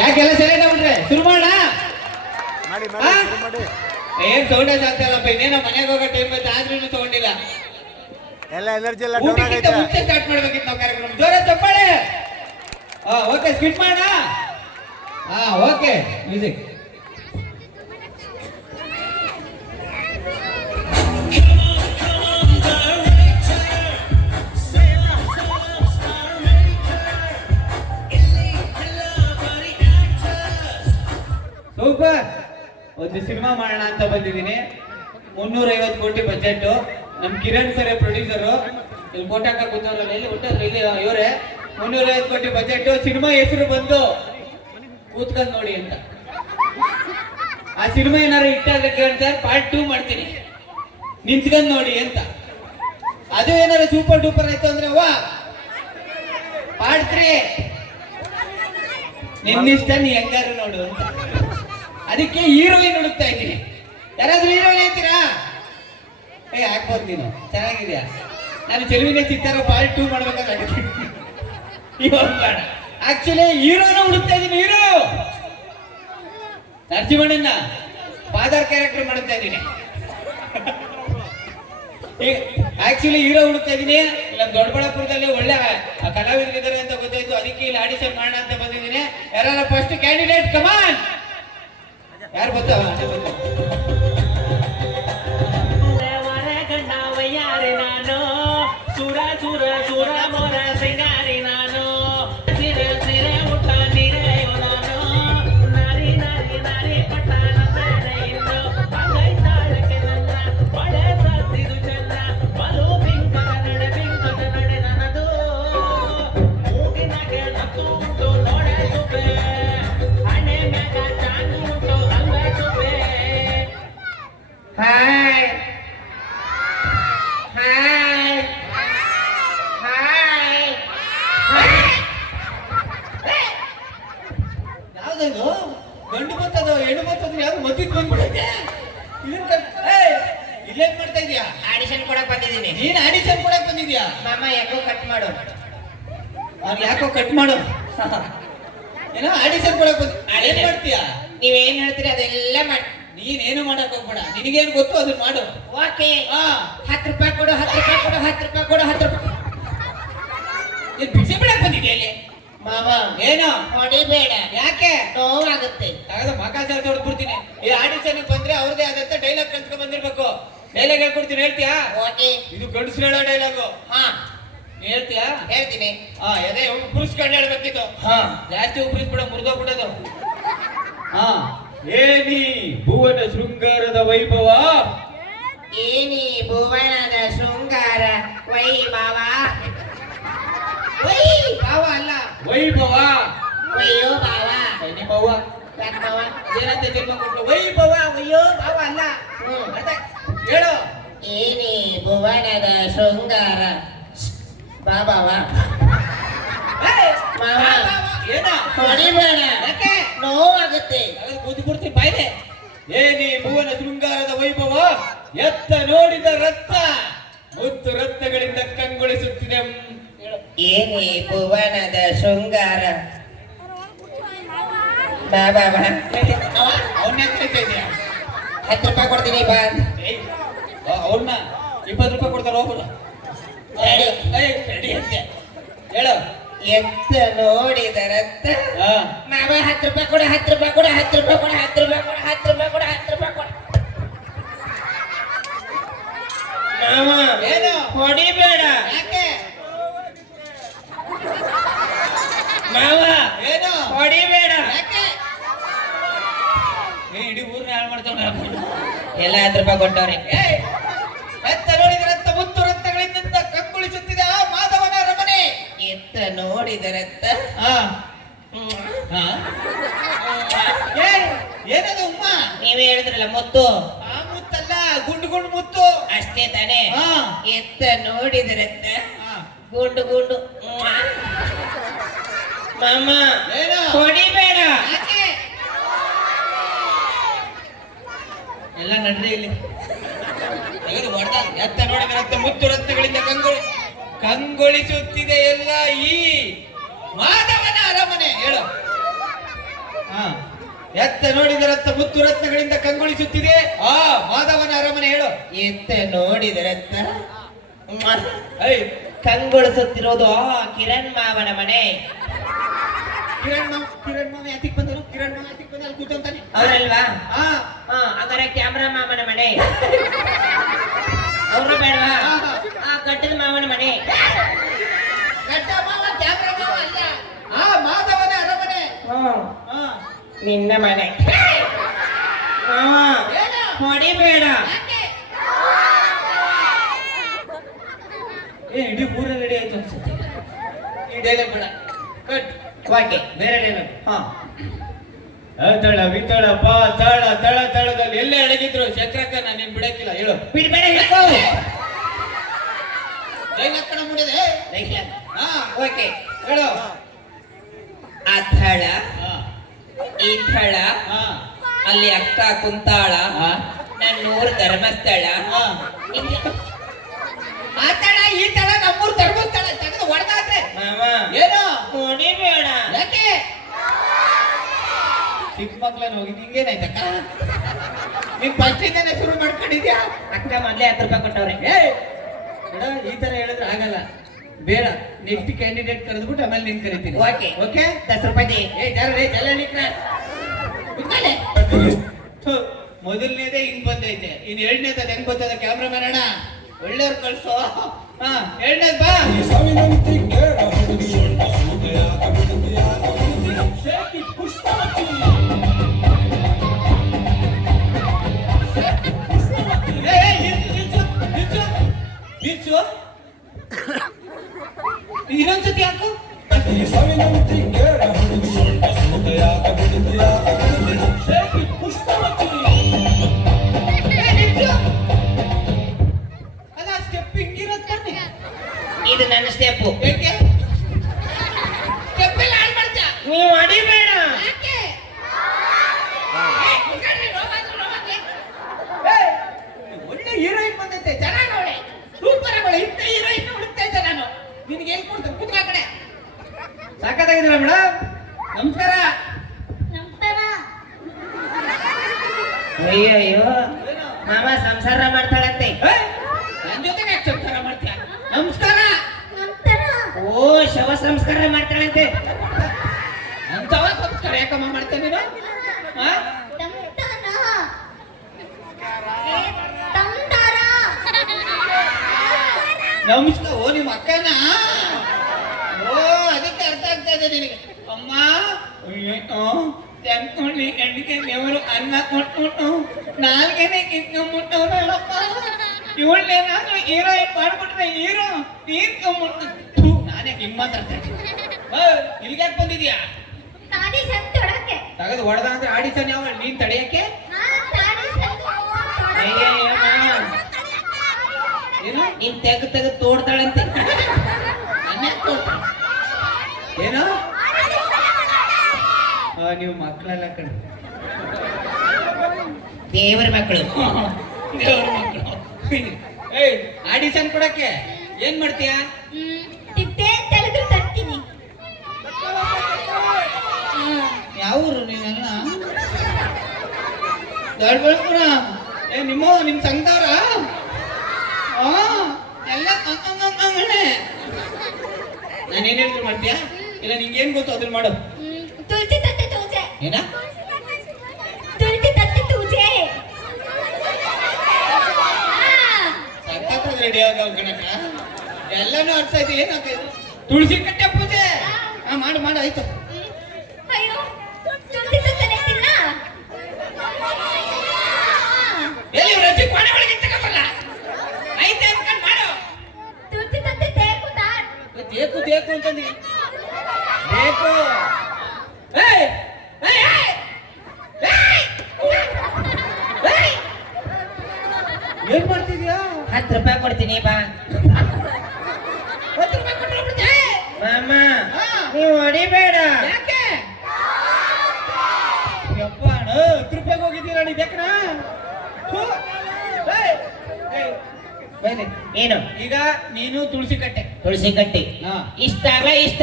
ಯಾಕೆಲ್ಲ silent ಆಗ್ಬಿಟ್ರೆ ಶುರು ಮಾಡ ಮಾಡಿ ಮಾಡಿ ಮಾಡಿ. ಏನ್ ಸೌಂಡೇ ಆಗ್ತಾ ಇಲ್ಲಪ್ಪ. ಇನ್ನೇನೋ ಮನೆಗೆ ಹೋಗೋ ಟೈಮ್ ಬಂತು ಆದ್ರೂ ತಗೊಂಡಿಲ್ಲ. ಎಲ್ಲ ಎನರ್ಜಿ ಎಲ್ಲ ಡೌನ್ ಊಟಕ್ಕಿಂತ ಆಗೈತೆ. ಮುಂಚೆ ಸ್ಟಾರ್ಟ್ ಮಾಡ್ಬೇಕಿತ್ತು ನಾವು ಕಾರ್ಯಕ್ರಮ. ಜೋರ ಚಪ್ಪಾಳೆ. ಓಕೆ ಸ್ಕಿಟ್ ಮಾಡ. Okay music. ಸೂಪರ್. ಒಂದು ಸಿನಿಮಾ ಮಾಡೋಣ ಅಂತ ಬಂದಿದ್ದೀನಿ. 350 ಕೋಟಿ ಬಜೆಟ್. ನಮ್ ಕಿರಣ್ ಸರ್ ಪ್ರೊಡ್ಯೂಸರು. ಇಲ್ಲಿ ಫೋಟೋ ಹಾಕ ಕೂತವ್ರಲ್ಲ, ಎಲ್ಲಿ ಹುಟ್ಟೋರು ಇಲ್ಲಿ ಇವರೇ. 350 ಕೋಟಿ ಬಜೆಟ್. ಸಿನಿಮಾ ಹೆಸರು ಬಂದು ಕೂತ್ಕೊಂಡ್ ನೋಡಿ ಅಂತ. ಆ ಸಿನಿಮಾ ಏನಾರು ಇಟ್ಟಾದ್ರೆ ಕಿರಣ್ ಸರ್ ಪಾರ್ಟ್ 2 ಮಾಡ್ತೀನಿ, ನಿಂತ್ಕೊಂಡ್ ನೋಡಿ ಅಂತ. ಅದು ಏನಾರು ಸೂಪರ್ ಡೂಪರ್ ಆಯ್ತು ಅಂದ್ರೆ ವಾ ಪಾರ್ಟ್ 3 ನಿನ್ನಿಷ್ಟ ನೀ ಹೆಂಗಾರು ನೋಡು ಅಂತ. ಅದಕ್ಕೆ ಹೀರೋಯಿನ್ ಹುಡುಕ್ತಾ ಇದ್ದೀನಿ. ಯಾರಾದ್ರೂ ಹೀರೋಯಿನ್ ಹೇಳ್ತೀರಾ? ಹಾಕ್ಬೋದು ನೀನು, ಚೆನ್ನಾಗಿದ್ಯಾ. ನಾನು ಚೆಲುವಿನ ಚಿತ್ತಾರ ಪಾರ್ಟ್ 2 ಮಾಡ್ಬೇಕಾದ್ರೆ ಆಕ್ಚುಲಿ ಹೀರೋನ ಹುಡುಕ್ತಾ ಇದ್ದೀನಿ. ಹೀರೋ ನರಸಿಂಹಣ್ಣನ ಫಾದರ್ ಕ್ಯಾರೆಕ್ಟರ್ ಮಾಡ್ತಾ ಇದ್ದೀನಿ. ಆಕ್ಚುಲಿ ಹೀರೋ ಹುಡುಕ್ತಾ ಇದ್ದೀನಿ. ಇಲ್ಲ ದೊಡ್ಡಬಳ್ಳಾಪುರದಲ್ಲಿ ಒಳ್ಳೆ ಕಲಾವಿದರಿದ್ದಾರೆ ಅಂತ ಗೊತ್ತಾಯ್ತು. ಅದಕ್ಕೆ ಇಲ್ಲಿ ಆಡಿಷನ್ ಮಾಡೋಣ ಅಂತ ಬಂದಿದ್ದೀನಿ. ಯಾರು ಫಸ್ಟ್ ಕ್ಯಾಂಡಿಡೇಟ್? ಕಮಾನ್. ಯಾರು ಗೊತ್ತಾ? ನಾನು ಸುರ ಸುರ ಸುರ ಮೊರ ಸಿಂಗಾರಿ ನಾನು ಸಿರೆ ಸಿರೆ ಊಟ ನೀರೆಯೋ ನಾನು ನಾರಿ ನಾರಿ ನಾರಿ ಪಟ್ಟ ಇನ್ನು ತಾಳಕ್ಕೆ ನನ್ನ ಮಳೆ ಸಾಧಿದು ಚಂದ್ರ ಬಲು ಬಿಂಕದ ನಡೆ ನನ್ನದು ಮೂಗಿನ ಕೆಳತ್ತು ಉಂಟು ನೋಡೆ ಸುಬೆ ಹಣೆ ಮ್ಯಾಗ ಚಾಂದು ಉಂಟು ಅಂಗ ಸುಬೆ. Hi hi hi. ಯಾವ್ದು ಗಂಡು ಬರ್ತದ ಹೆಣ್ಣು ಬರ್ತದ? ಯಾರು ಮದ್ದಿಗೆ ಬಂದ್ಬಿಡೈತೆ. ಇಲ್ಲೇನ್ ಮಾಡ್ತಾ ಇದೀಯಾ? ಆಡಿಷನ್ ಕೊಡಕ್ ಬಂದಿದ್ದೀನಿ. ನೀನ್ ಆಡಿಷನ್ ಕೊಡಕ್ ಬಂದಿದ್ಯಾ? ಮಾಮ ಯಾಕೋ ಕಟ್ ಮಾಡು. ಅವ್ನು ಯಾಕೋ ಕಟ್ ಮಾಡು. ಏನೋ ಆಡಿಷನ್ ಕೊಡಕ್ ಬಂದ. ಏನ್ ಮಾಡ್ತೀಯಾ? ನೀವೇನ್ ಹೇಳ್ತೀರಿ ಅದೆಲ್ಲ ಮಾಡಿ. ನೀನೇನು ಮಾಡಕ್ ಹೋಗ್ಬೇಡ. ನಿನಗೇನು ಗೊತ್ತು ಅದನ್ನ ಮಾಡು. ಓಕೆ. 10 ರೂಪಾಯಿ ಕೊಡು, 10 ರೂಪಾಯಿ ಕೊಡು, 10 ರೂಪಾಯಿ ಕೊಡು, 10 ರೂಪಾಯಿ. ನೀನ್ ಬಿಸಿ ಬಿಡಕ್ ಬಂದಿದ್ಯಾ ಇಲ್ಲಿ? ಮಾಮ ಏನೋ ಹೊಡಿಬೇಡ, ಯಾಕೆ? ನೋವಾಗುತ್ತೆ. ತಗದ ಮಕಾಚಾರ ಹೊಡ್ಬಿಡ್ತೀನಿ. ಈ ಆಡಿಷನ್ ಬಂದ್ರೆ ಅವ್ರದೇ ಆದಂತ ಡೈಲಾಗ್ ಕಲ್ತ್ಕೊಂಡ್ ಬಂದಿರ್ಬೇಕು. ಡೈಲಾಗ್ ಹೇಳ್ಕೊಡ್ತೀನಿ, ಹೇಳ್ತೀಯಾ? ಓಕೆ. ಇದು ಗಂಡಸ್ರು ಹೇಳೋ ಡೈಲಾಗು. ಹಾ ಹೇಳ್ತೀಯಾ? ಹೇಳ್ತೀನಿ. ಎದೆ ಉಪರಿಸ್ಕೊಂಡು ಹೇಳ್ಬೇಕಿತ್ತು. ಜಾಸ್ತಿ ಉಪರಿಸ್ಬಿಡ, ಮುರಿದೋಗ್ಬಿಡೋದು. ಏನಿ ಭುವನ ಶೃಂಗಾರದ ವೈಭವ, ಏನಿ ಭುವನದ ಶೃಂಗಾರ ವೈಭವ. ವೈಭವ ಅಲ್ಲ ವೈಭವ. ವಯ್ಯೋ ಭಾವ. ನಿಮ್ಮವ್ವ ಯಾಕೆ ಭಾವ? ಏನಂತ ಜನ್ಮ ಕೊಟ್ಟು? ವೈಭವ. ವಯ್ಯೋ ಭಾವ ಅಲ್ಲ. ಮತ್ತೆ ಹೇಳು. ಏನಿ ಭುವನದ ಶೃಂಗಾರ ಬಾಬಾವ. ಮಾವ ಏನ ಹೊಡಿಬೇಡ, ಯಾಕೆ? ನೋವಾಗುತ್ತೆ. ಕೂತ್ಬಿಡ್ತೀನಿ ಬಾಯ್ದೆ. ಏನಿ ಭುವನ ಶೃಂಗಾರದ ವೈಭವ, ಎತ್ತ ನೋಡಿದ ರಕ್ತ ಮುತ್ತು ರತ್ನಗಳಿಂದ ಕಂಗೊಳಿಸುತ್ತಿದೆ. ಏನಿ ಭುವನದ ಶೃಂಗಾರ ಬಾಬಾವ. ಅವನ್ನ ಹೇಳ್ತಾ ಇದೆಯಾ? 10 ರೂಪಾಯಿ ಕೊಡ್ತೀನಿ ಬಾ. ಅವ್ರನ್ನ 20 ರೂಪಾಯಿ ಕೊಡ್ತಾರ. ಹೋಗ್ಬಿಡ ರೆಡಿ ಅಂತೆ. ಹೇಳು. ಎತ್ತ ನೋಡಿದ ರಕ್ತ ಮಾವ 10 ರೂಪಾಯಿ ಕೊಡು, 10 ರೂಪಾಯಿ ಕೊಡು, 10 ರೂಪಾಯಿ ಕೊಡು, 10 ರೂಪಾಯಿ ಕೊಡು, 10 ರೂಪಾಯಿ ಕೊಡು, 10 ರೂಪಾಯಿ ಕೊಡು. ಮಾವ ಏನು? ಹೊಡಿಬೇಡ. ಯಾಕೆ? ಮಾವ ಏನು? ಹೊಡಿಬೇಡ. ಯಾಕೆ? ಇಡೀ ಊರ್ನ ಹಾಳು ಮಾಡ್ತಾವ. ಎಲ್ಲ 10 ರೂಪಾಯಿ ಕೊಟ್ಟವ್ರೆ. ಎತ್ತ ನೋಡಿದ ರಕ್ತ ಮುತ್ತು ರಕ್ತಗಳಿಂದ ಕಂಗೊಳಿಸುತ್ತಿದೆ ಆ ಮಾಧವನ ಅರಮನೆ. ಎತ್ತ ನೋಡಿದ ರಕ್ತ. ಏನದು ಉಮ್ಮ? ನೀವೇ ಹೇಳಿದ್ರಲ್ಲ ಮುತ್ತು. ಆ ಮುತ್ತಲ್ಲ, ಗುಂಡು ಗುಂಡು ಮುತ್ತು ಅಷ್ಟೇ ತಾನೇ. ಹಾ. ಎತ್ತ ನೋಡಿದ ರಕ್ತ ಗುಂಡು ಗುಂಡು. ಮಾಮ ಏನು? ಹೊಡಿಬೇಡ. ಯಾಕೆ? ಎಲ್ಲ ನಡ್ರಿ ಇಲ್ಲಿ. ತೆಗೆದು ಹೊಡೆದ. ಎತ್ತ ನೋಡಿದ ರಕ್ತ ಮುತ್ತು ರಕ್ತಗಳಿಂದ ಕಂಗೊಳಿಸುತ್ತಿದೆ ಎಲ್ಲ ಈ ಮಾಧವನ ಅರಮನೆ. ಹೇಳು. ಎತ್ತ ನೋಡಿದರತ್ತ ಮುತ್ತು ರತ್ನಗಳಿಂದ ಕಂಗೊಳಿಸುತ್ತಿದೆ ಆ ಮಾಧವನ ಅರಮನೆ ಹೇಳು. ಎತ್ತ ನೋಡಿದರತ್ತ ಐ ಕಂಗೊಳಿಸುತ್ತಿರೋದು ಕಿರಣ್ ಮಾವನ ಮನೆ. ಕಿರಣ್ ಮಾವ ಯಾತಿಕ್ ಬಂದರು? ಕಿರಣ್ ಮಾವ ಯಾತಿಕ್ ಬಂದ ಅಲ್ಲಿ ಕೂತಂತಾನೆ ಅವರಲ್ವಾ? ಹಾ ಹಾಗಾದ್ರೆ ಕ್ಯಾಮ್ರಾ ಮಾವನ ಮನೆ. ಅವರು ಬೇಡವಾ? ಗಡ್ಡದ ಮಾವನ ಮನೆ. ಗಡ್ಡ ಮಾವ ಕ್ಯಾಮ್ರಾ ಮಾವ ಅಲ್ಲ, ಆ ಮಾಧವನ ಅರಮನೆ. ಹಾ ನಿನ್ನ ಮನೆ. ಹೊಡಿಬೇಡ. ಇಡೀ ಊರ ರೆಡಿ ಆಯ್ತು ಅನ್ಸುತ್ತೆ. ಈ ಡೈಲಾಗ್ ಬೇಡ, ಕಟ್. ಓಕೆ, ಬೇರೆ ಡೈಲಾಗ್. ಹಾ ತಳ ವಿತಳ ಪಾ ತಳ ತಳ ತಳದಲ್ಲಿ ಎಲ್ಲೇ ಅಡಗಿದ್ರು ಚಕ್ರಕ್ಕ ನಾನು ಬಿಡಕ್ಕಿಲ್ಲ. ಹೇಳು. ಬಿಡ್ಬೇಡ. ಡೈಲಾಗ್ ಕಣ ಮುಡಿದೆ. ಹಾ ಓಕೆ, ಹೇಳು. ಅಥಳ ಹಾ ಈಥಳ ಹಾ ಅಲ್ಲಿ ಅಕ್ಕ ಕುಂತಾಳ, ಹಾ ನನ್ನೂರು ಧರ್ಮಸ್ಥಳ. ಹಾ ಆ ತಳ ಈ ತಳ ನಮ್ಮೂರು ಧರ್ಮಸ್ಥಳ ತೆಗೆದು ಹೊಡೆದಾದ್ರೆ ಮಾವ ಏನು ಹೊಡಿಬೇಡ. ಯಾಕೆ? ಚಿಕ್ಕ ಮಕ್ಳನ್ನ ಹೋಗಿ ನಿಂಗೇನಾಯ್ತಕ್ಕ? ನೀನ್ ಫಸ್ಟ್ ಇಂದಾನೆ ಶುರು ಮಾಡ್ಕೊಂಡಿದ್ಯಾ? ಅಕ್ಕ ಮೊದ್ಲೇ 10 ರೂಪಾಯಿ ಕೊಟ್ಟವ್ರೆ. ಏ ಬೇಡ, ಈ ತರ ಹೇಳಿದ್ರೆ ಆಗಲ್ಲ. ಬೇಡ, ನೆಕ್ಸ್ಟ್ ಕ್ಯಾಂಡಿಡೇಟ್ ಕರೆದ್ಬಿಟ್ಟು ಆಮೇಲೆ ನಿನ್ ಕರಿತೀನಿ. ಓಕೆ ಓಕೆ 10 ರೂಪಾಯಿ. ಮೊದಲನೇದೇ ಹಿಂಗ್ ಬಂದೈತೆ, ಇನ್ ಎರಡನೇದ ಹೆಂಗ್ ಬರ್ತದ? ಕ್ಯಾಮ್ರಾಮನ್ ಅಣ್ಣ ಒಳ್ಳೆಯವ್ರು ಕಳ್ಸೋ. ಹಾ ಎರಡನೇದ್ ಬಾ. ನಿಲ್ಸು. ಇನ್ನೊಂದ್ಸತಿ ಹಾಕು. ಅಲ್ಲ ಸ್ಟೆಪ್ ಹಿಂಗಿರೋದ್ ತಾನೆ. ಇದು ನನ್ನ ಸ್ಟೆಪ್ಪು. ಯಾಕೆ ಸ್ಟೆಪ್ ಎಲ್ಲ ಹಾಳು ಮಾಡ್ತೀಯ? ನೀವು ಹೊಡಿಬೇಡ. ಯಾಕೆ? ಒಳ್ಳೆ ಹೀರೋಯಿನ್ ಬಂದೈತೆ, ಚೆನ್ನಾಗಿ ನೋಡಿ, ಸೂಪರ್ ಆಗಿ. ಇಂಥ ಹೀರೋಯಿನ್ ಹುಡುಕ್ತಾ ಇದ್ದೆ ನಾನು. ನಿನಗೆ ಎಲ್ಲಿ ಕೊಡ್ತಾರೆ? ಕೂತ್ಕೋ ಆ ಕಡೆ. ಸಾಕಾಗಿದ್ದೀರಾ ಮೇಡಮ್? ನಮಸ್ಕಾರ. ಅಯ್ಯಯ್ಯೋ, ಮಾಮ ಸಂಸಾರ ಮಾಡ್ತಾಳಂತೆ. ನನ್ನ ಜೊತೆಗೆ ಯಾಕೆ ಸಂಸಾರ ಮಾಡ್ತೀಯ? ನಮಸ್ಕಾರ. ಓ, ಶವ ಸಂಸ್ಕಾರ ಮಾಡ್ತಾಳಂತೆ. ಅಂತವ ಸಂಸ್ಕಾರ ಯಾಕಮ್ಮ ಮಾಡ್ತೇನೆ ನೀನು? ಹಾ? ನಮಸ್ಕಾರ. ಓ ನಿಮ್ಮ ಅಕ್ಕನ? ಓ ಅದಕ್ಕೆ ಅರ್ಥ ಆಗ್ತಾ ಇದೆ ನಿನಗೆ. ಅಮ್ಮ ನೋಡಿ ಗಂಡಿಗೆ ದೇವರು ಅನ್ನ ಕೊಟ್ಟು ನಾಲ್ಗೆನೆ ಕಿತ್ಕೊಂಡ್ಬಿಟ್ಟವ್ರಲ್ಲಪ್ಪ. ಇವಳನ್ನೇ ನಾನು ಹೀರೋಯಿನ್ ಮಾಡ್ಬಿಟ್ರೆ ಹೀರೋ ತೀರ್ಕೊಂಡ್ಬಿಟ್ಟು. ನಾನೇ ಹಿಂಗ್ ಮಾತಾಡ್ತಾ ಇದ್ದೀನಿ. ಇಲ್ಲಿಗೆ ಯಾಕೆ ಬಂದಿದ್ಯಾ? ತಗದು ಹೊಡೆದ ಅಂದ್ರೆ ಆಡಿಷನ್ ಯಾವ ನೀನ್ ತಡೆಯಕ್ಕೆ? ಅಯ್ಯಯ್ಯೋ ಮಾಮ, ಏನು ನೀನ್ ತೆಗೆದು ತೋಡ್ತಾಳಂತೆ. ಏನು? ನೀವು ಮಕ್ಕಳೆಲ್ಲ ಕಣ, ದೇವರ ಮಕ್ಕಳು. ದೇವ್ರ ಮಕ್ಕಳು. ಏಯ್ ಆಡಿಷನ್ ಕೊಡಕ್ಕೆ ಏನ್ ಮಾಡ್ತೀಯ? ಯಾವ ಊರು ನೀವೆಲ್ಲ? ದೊಡ್ಡ ಏ ನಿಮ್ ಸಂಘದವ್ರ? ಎಲ್ಲ ನಾನೇನ್ ಹೇಳಿದ್ರು ಮಾಡ್ತೀಯ? ಇಲ್ಲ ನಿಂಗೇನ್ ಗೊತ್ತು ಅದನ್ನ ಮಾಡು. ಏನ? ಸಖತ್ತಾಗಿ ರೆಡಿ ಆಗವ್ ಕಣಕ. ಎಲ್ಲಾನು ಅರ್ಥ ಆಯ್ತು. ಏನಾಗ್ತದೆ? ತುಳಸಿ ಕಟ್ಟೆ ಪೂಜೆ. ಹಾ ಮಾಡು ಮಾಡು, ಆಯ್ತು. ಎಲ್ಲಿ ರಜೆ ಕೋಣೆ ಒಳಗೆ ತಗೊಂಬಲ್ಲ? ಆಯ್ತು ಅನ್ಕೊಂಡ್ ಮಾಡು. ದೇಕು ದೇಕು ಅಂತಂದಿ. ಬೇಕು. ಏಯ್ ಏಯ್ ಏಯ್ ಏಯ್! ಏನ್ ಮಾಡ್ತಿದ್ಯಾ? 10 ರೂಪಾಯಿ ಕೊಡ್ತೀನಿ ಬಾ. 10 ರೂಪಾಯಿ ಕೊಟ್ರೆ ಬಿಡ್ತೀಯ? ಮಾಮ ಹಾ. ನೀವು ಹೊಡಿಬೇಡ. ಯಾಕೆ? ಯಪ್ಪ ಅಣ್ಣ 10 ರೂಪಾಯಿಗೆ ಹೋಗಿದ್ದೀರಾ ನೀ ಬೇಕಣ? ಏನು? ಈಗ ನೀನು ತುಳಸಿ ಕಟ್ಟೆ. ತುಳಸಿ ಕಟ್ಟಿ ಹಾ. ಇಷ್ಟ ಇಷ್ಟ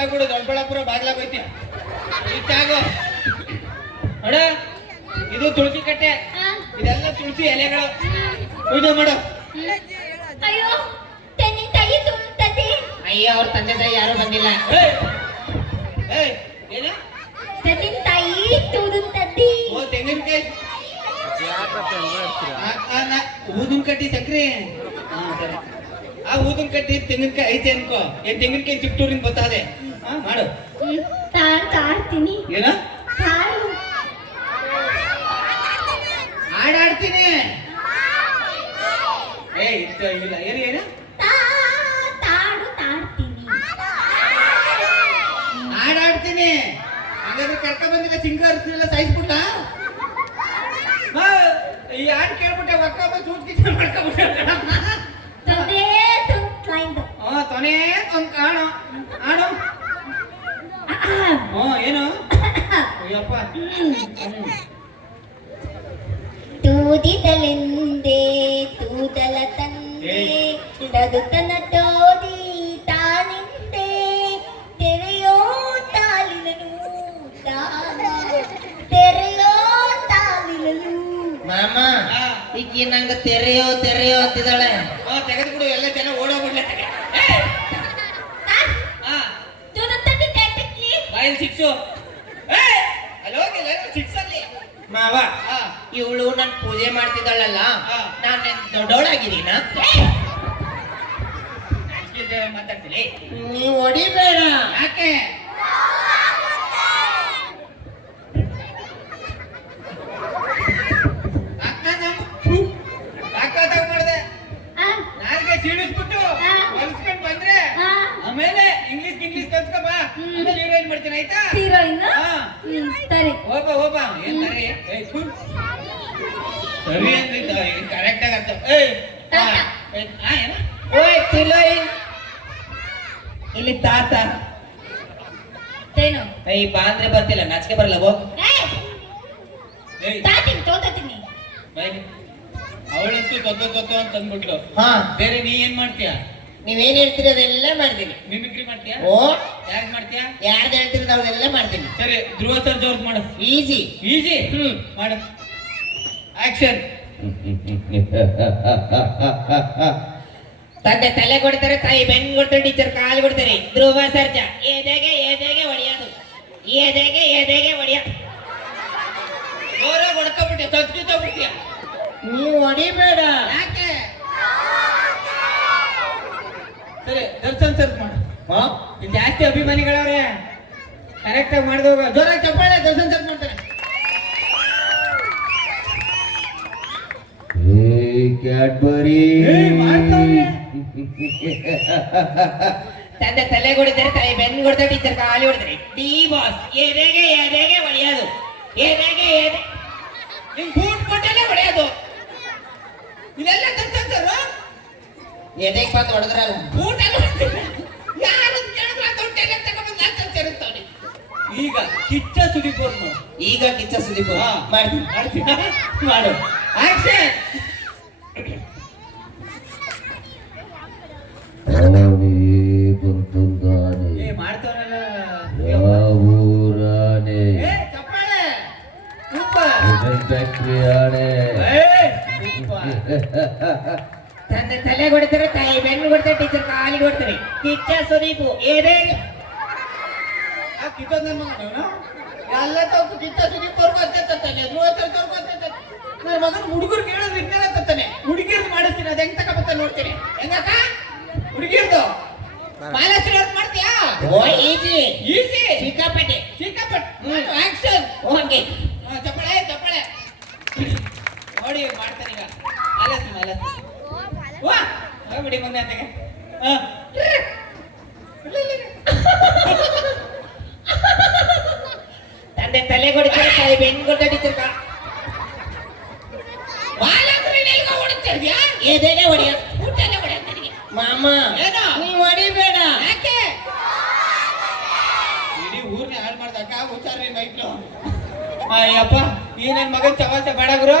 ಆಗ್ಬಿಡು. ದೊಡ್ಡಬಳ್ಳಾಪುರ ಬಾಗ್ಲಾಗ ಹೋಯ್ತಿ. ಇಷ್ಟ ಆಗು. ನೋಡ ಇದು ತುಳಸಿ ಕಟ್ಟೆ, ಇದೆಲ್ಲ ತುಳಸಿ ಎಲೆಗಳು. ಪೂಜೆ ಮಾಡು. ಅಯ್ಯೋ ತೆಂಗಿನಕಾಯಿ ತುಳುತ್ತದೆ. ಅಯ್ಯ ಅವ್ರ ತಂದೆ ತಾಯಿ ಯಾರು ಬಂದಿಲ್ಲ. ಏಯ್! ಏಯ್! ಏನು? ತೆಂಗಿನಕಾಯಿ ತುಳುತ್ತದೆ. ಓ ತೆಂಗಿನಕಾಯಿ. ಯಾಕಪ್ಪ ಹೆಂಗ್ ಹೇಳ್ತೀರಾ? ಊದಿನ ಕಟ್ಟಿ ಸಕ್ರೆ. ಹಾ ಸರಿ. ಆ ಊದಿನ ಕಟ್ಟಿ ತೆಂಗಿನಕಾಯಿ ಐತೆ ಅನ್ಕೋ. ಏನ್ ತೆಂಗಿನಕಾಯಿ ಚಿಪ್ಟೂರಿಂದ ಬತ್ತಾದೆ. ಹಾ ಮಾಡು. ತಾಡ್ತೀನಿ. ಏನ? ತಾಡು. ಹಾಡಾಡ್ತೀನಿ. ಏಯ್ ಇಲ್ಲ ಏನು ತಾಡು ತಾಡ್ತೀನಿ. ಹಾಡಾಡ್ತೀನಿ. ಹಾಗಾದ್ರೆ ಕರ್ಕ ಬಂದಿಲ್ಲ ಸಿಂಗರ್ಸ್ನೆಲ್ಲ ಸಾಯಿಸ್ಬಿಟ್ಟ. ಈ ಹಾಡು ಕೇಳ್ಬಿಟ್ಟೆ ಒಕ್ಕ ಬಂದು ಸೂಟ್ ಮಾಡ್ಕೊಬಿಟ್ಟೆ. ತಂದೆ ತುಂಟ್ಲೈಂದು. ತೊನೆ ಕಾಣು ಆಡು. ಏನು ಅಯ್ಯಪ್ಪ. ತೂದಿದಲೆಂದೇ ತೂದಲ ತಂದೆ ತದುತನ ತೋದಿ ತಾನಿಂದೆ ತೆರೆಯೋ ತಾಲಿನನು ತೆರೆಯೋ ತಾಲಿನನು. ಮಾಮ ಈಗ ನಂಗೆ ತೆರೆಯೋ ತೆರೆಯೋ ಅಂತಿದ್ದಾಳೆ. ತೆಗೆದುಬಿಡು, ಎಲ್ಲ ಜನ ಓಡೋಗ್ಬಿಡ್ಲೆ. ತೂದತ್ತಂದಿ ತೆತ್ತಕ್ಲಿ. Boil six. ಅಲ್ಲಿ ಹೋಗಿಲ್ಲ ಸಿಕ್ಸ್ ಅಲ್ಲಿ. ಮಾವ ಇವಳು ನನ್ ಪೂಜೆ ಮಾಡ್ತಿದ್ದಾಳಲ್ಲ, ನಾನು ದೊಡ್ಡವಳಾಗಿದ್ದೀನ? ಮಾತಾಡ್ತೀನಿ. ನೀವು ಹೊಡಿಬೇಡ. ಯಾಕೆ? ಮಾಡಿದೆ ನಾಲ್ಗೆ ಸೀಳಿಸ್ಬಿಟ್ಟು ಹೊಲಿಸ್ಕೊಂಡ್ ಬಂದ್ರೆ ಆಮೇಲೆ ಇಂಗ್ಲಿಷ್ ಕಲ್ತ್ಕೊ ಬಾ. ಆಮೇಲೆ ಹೀರೋಯಿನ್ ಮಾಡ್ತೀನಿ ಆಯ್ತಾ? ಹೀರೋಯಿನ್ ಸರಿ. ಹೋಪ ಏನ್ ಸರಿ? ಸರಿ ಅಂದಿದ್ದ ಕರೆಕ್ಟ್ ಆಗಿ ಅರ್ಥ. ಏನು? ಓಯ್ ತಿಲೋಯ್, ಇಲ್ಲಿ ತಾತ ಏನು ಈ ಬಾ ಅಂದ್ರೆ ಬರ್ತಿಲ್ಲ, ನಾಚಿಕೆ ಬರಲ್ಲ. ಹೋಗ್. ತಾತೀನಿ ತೋತೀನಿ. ಅವಳಂತೂ ತೊತ್ತೋ ಅಂತ ಅಂದ್ಬಿಟ್ಲು. ಹಾ, ಬೇರೆ ನೀ ಏನ್ ಮಾಡ್ತೀಯ? ನೀವೇನ್ ಹೇಳ್ತೀರಿ ಅದೆಲ್ಲ ಮಾಡ್ತೀನಿ. ಮಿಮಿಕ್ರಿ ಮಾಡ್ತೀಯ? ಓ, ಯಾರು ಮಾಡ್ತೀಯ? ಯಾರ್ದು ಹೇಳ್ತೀರಿ ಅದೆಲ್ಲ ಮಾಡ್ತೀನಿ. ಸರಿ, ಧ್ರುವ ಸರ್ಜ್ ಅವ್ರದ್ದು ಮಾಡು. ಈಸಿ. ಮಾಡು. ಆಕ್ಷನ್. ತಂದೆ ತಲೆ ಕೊಡ್ತಾರೆ, ತಾಯಿ ಬೆನ್ ಕೊಡ್ತಾರೆ, ಟೀಚರ್ ಕಾಲು ಕೊಡ್ತಾರೆ. ಧ್ರುವ ಸರ್ಜಾ ಎದೆಗೆ ಹೊಡೆಯೋದು, ಎದೆಗೆ ಹೊಡೆಯೋದು. ಜೋರಾಗಿ ಹೊಡ್ಕೊಬಿಟ್ಟೆ, ಸತ್ಕಿತ್ತೋಗ್ಬಿಟ್ಟಿಯ. ನೀವು ಹೊಡಿಬೇಡ. ಯಾಕೆ? ಸರಿ, ದರ್ಶನ್ ಸರ್ಜ್ ಮಾಡು. ಇಲ್ಲಿ ಜಾಸ್ತಿ ಅಭಿಮಾನಿಗಳವ್ರೆ, ಕರೆಕ್ಟ್ ಆಗಿ ಮಾಡಿದವಾಗ ಜೋರಾಗಿ ಚಪ್ಪಾಳೆ. ದರ್ಶನ್ ಸರ್ಜ್ ಮಾಡ್ತಾರೆ. ಕ್ಯಾಡ್ಬರಿ ತಂದೆ ತಲೆ ಕೊಡಿದ್ದಾರೆ, ತಾಯಿ ಬೆನ್ ಕೊಡ್ತಾರೆ, ಟೀಚರ್ ಕಾಲು ಕೊಡ್ತಾರೆ. ಡಿ ಬಾಸ್ ಎದೆಗೆ ಹೊಡೆಯೋದು, ಎದೆಗೆ ನಿಂಗೆ ಬೂಟ್ ಕೊಟ್ಟಲ್ಲೇ ಹೊಡೆಯೋದು. ಇದೆಲ್ಲ ದರ್ಶನ್ ಸರ್ ಎದೆಗೆ ಬಂದು ಹೊಡೆದ್ರಲ್ಲ. ಬೂಟ್ ಎಲ್ಲ ಯಾರು ಕೇಳಿದ್ರೆ ತೊಟ್ಟೆಲ್ಲ ತಗೊಂಡ್ಬಂದು ನಾಲ್ಕು ಸೇರಿಸ್ತಾನೆ. ಈಗ ಕಿಚ್ಚ ಸುದೀಪ್ ಅವ್ರು ಮಾಡು. ಈಗ ಕಿಚ್ಚ ಸುದೀಪ್ ಮಾಡ್ತೀನಿ. ಮಾಡು. ಆಕ್ಷನ್. ಮಾಡ್ತಾರಲ್ಲ ಚಪ್ಪಾಳೆ. ತಂದೆ ತಲೆ ಕೊಡ್ತಾರೆ, ತಾಯಿ ಬೆನ್ನು ಕೊಡ್ತಾರೆ, ಟೀಚರ್ ಕಾಲಿಗೆ ಕೊಡ್ತಾರೆ. ಕಿಚ್ಚ ಸುದೀಪು ಎದೆಗೆ ಕಿತ್ತೋದ್ ನನ್ನ ಮಗನ ಎಲ್ಲ ತಪ್ಪು. ಕಿಚ್ಚ ಸುದೀಪ್ ಅವ್ರಿಗೂ ಅಂತ ತತ್ತಾನೆ, ಧ್ರುವ ಸರ್ಜ್ ಅವ್ರಿಗೂ ಅಂತ ತತ್ತಾನೆ. ನನ್ನ ಮಗನ ಹುಡುಗರು ಕೇಳಿದ್ರೆ ವಿಜ್ಞಾನ ತತ್ತಾನೆ. ಹುಡುಗಿರ್ದು ಮಾಡಿಸ್ತೀನಿ, ಅದು ಹೆಂಗ್ ತಗೊಬತ್ತ ನೋಡ್ತೀನಿ. ಹೆಂಗಕ್ಕ ಹುಡುಗಿರ್ದು ಮಾಲಾಶ್ರೀ ಅವ್ರು ಮಾಡ್ತೀಯಾ? ಓ ಈಜಿ ಸಿಕ್ಕಾಪಟ್ಟೆ ಆಕ್ಷನ್. ಹೋಗಿ ಚಪ್ಪಾಳೆ ನೋಡಿ ಮಾಡ್ತಾನೆ. ಈಗ ವಾ ಬಿಡಿ ಮುಂದೆ ಅಂತೆಗೆ. ತಂದೆ ತಲೆ ಕೊಡ್ತಾರೆ, ತಾಯಿ ಬೆನ್ನು ಕೊಡ್ತಾರೆ, ಟೀಚರ್ ಎದೆಗೆ ಹೊಡೆಯೋದು, ಊಟನೇ ಹೊಡೆಯೋದು. ಮಾಮ ಏನೋ? ನೀವು ಹೊಡಿಬೇಡ. ಯಾಕೆ? ಇಡೀ ಊರ್ನೇ ಹಾಳು ಮಾಡ್ದಕ್ಕ ಹುಷಾರ್ರಿ ನೈಟ್ಲು. ಅಯ್ಯಪ್ಪ ಈ ನನ್ನ ಮಗನ್ ಚವಾಸ ಬೇಡ ಗುರು.